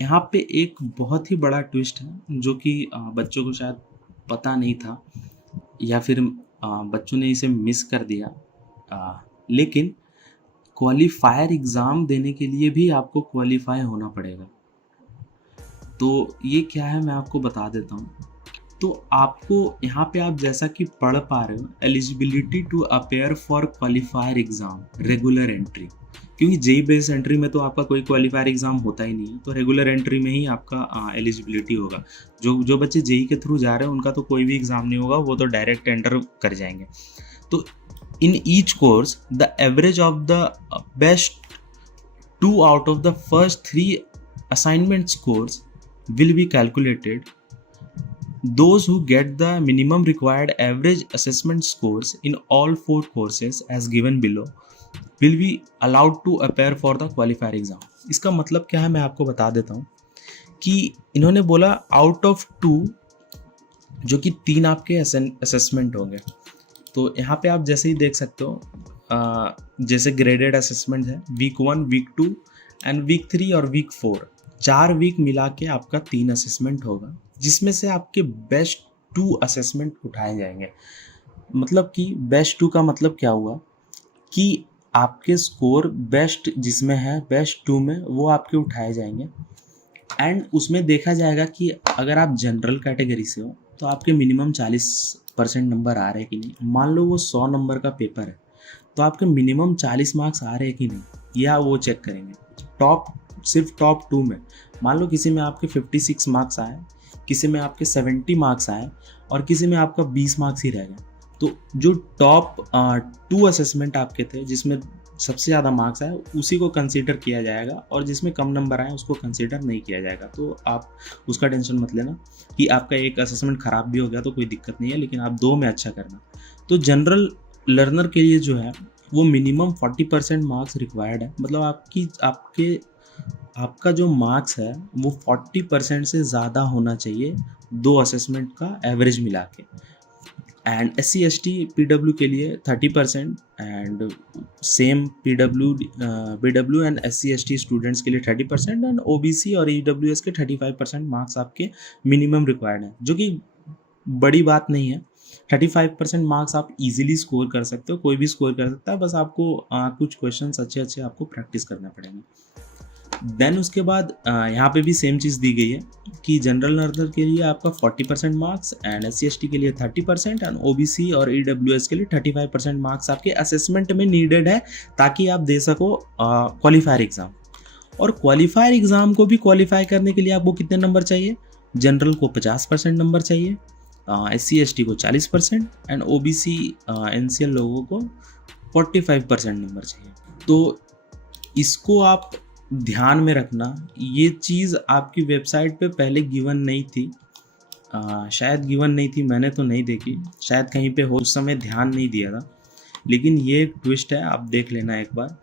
यहाँ पे एक बहुत ही बड़ा ट्विस्ट है जो कि बच्चों को शायद पता नहीं था या फिर बच्चों ने इसे मिस कर दिया। लेकिन क्वालिफायर एग्ज़ाम देने के लिए भी आपको क्वालिफ़ाई होना पड़ेगा। तो ये क्या है मैं आपको बता देता हूँ। तो आपको यहाँ पे आप जैसा कि पढ़ पा रहे हो eligibility to appear for qualifier exam regular entry, क्योंकि जेई बेस्ड एंट्री में तो आपका कोई क्वालिफायर एग्ज़ाम होता ही नहीं है, तो रेगुलर एंट्री में ही आपका एलिजिबिलिटी होगा। जो जो बच्चे जेई के थ्रू जा रहे हैं उनका तो कोई भी एग्ज़ाम नहीं होगा, वो तो डायरेक्ट एंटर कर जाएंगे। तो in each course the average of the best 2 out of the first 3 assignment scores will be calculated. Those who get the minimum required average assessment scores in all 4 courses as given below will be allowed to appear for the qualifier exam. इसका मतलब क्या है मैं आपको बता देता हूँ कि इन्होंने बोला आउट ऑफ 2, जो कि 3 आपके असेसमेंट होंगे। तो यहाँ पे आप जैसे ही देख सकते हो जैसे ग्रेडेड असेसमेंट है वीक 1, वीक 2 एंड वीक 3 और वीक 4, 4 वीक मिला के आपका 3 असेसमेंट होगा, जिसमें से आपके बेस्ट 2 असेसमेंट उठाए जाएंगे। मतलब कि बेस्ट 2 का मतलब क्या हुआ कि आपके स्कोर बेस्ट जिसमें है बेस्ट 2 में वो आपके उठाए जाएंगे। एंड उसमें देखा जाएगा कि अगर आप जनरल कैटेगरी से हो तो आपके मिनिमम 40% नंबर आ रहे हैं कि नहीं। मान लो वो 100 नंबर का पेपर है तो आपके मिनिमम 40 मार्क्स आ रहे हैं कि नहीं, यह वो चेक करेंगे। सिर्फ टॉप 2 में मान लो किसी में आपके 56 मार्क्स आए, किसी में आपके 70 मार्क्स आए और किसी में आपका 20 मार्क्स ही रह गए, तो जो टॉप 2 असेसमेंट आपके थे जिसमें सबसे ज़्यादा मार्क्स आए उसी को कंसीडर किया जाएगा, और जिसमें कम नंबर आए उसको कंसीडर नहीं किया जाएगा। तो आप उसका टेंशन मत लेना कि आपका एक असेसमेंट ख़राब भी हो गया तो कोई दिक्कत नहीं है, लेकिन आप 2 में अच्छा करना। तो जनरल लर्नर के लिए जो है वो मिनिमम 40% मार्क्स रिक्वायर्ड है। मतलब आपका जो मार्क्स है वो 40% से ज़्यादा होना चाहिए 2 असेसमेंट का एवरेज मिला के। एंड SC/ST PW के लिए 30% and same BW and SC/ST students के लिए 30% एंड OBC और EWS के 35% मार्क्स आपके मिनिमम रिक्वायर्ड हैं, जो कि बड़ी बात नहीं है। 35% मार्क्स आप इजीली स्कोर कर सकते हो, कोई भी स्कोर कर सकता है, बस आपको कुछ क्वेश्चंस अच्छे आपको प्रैक्टिस करना पड़ेंगे। देन उसके बाद यहाँ पे भी सेम चीज़ दी गई है कि जनरल लर्नर के लिए आपका 40% मार्क्स एंड SC/ST के लिए 30% एंड OBC और EWS के लिए 35% मार्क्स आपके असेसमेंट में नीडेड है, ताकि आप दे सको क्वालिफायर एग्ज़ाम। और क्वालिफायर एग्ज़ाम को भी क्वालिफाई करने के लिए आपको कितने नंबर चाहिए? जनरल को 50% नंबर चाहिए, SC/ST को 40% एंड OBC NCL लोगों को 45% नंबर चाहिए। तो इसको आप ध्यान में रखना, ये चीज़ आपकी वेबसाइट पे पहले गिवन नहीं थी, शायद गिवन नहीं थी, मैंने तो नहीं देखी, शायद कहीं पे हो, उस समय ध्यान नहीं दिया था, लेकिन ये एक ट्विस्ट है, आप देख लेना एक बार।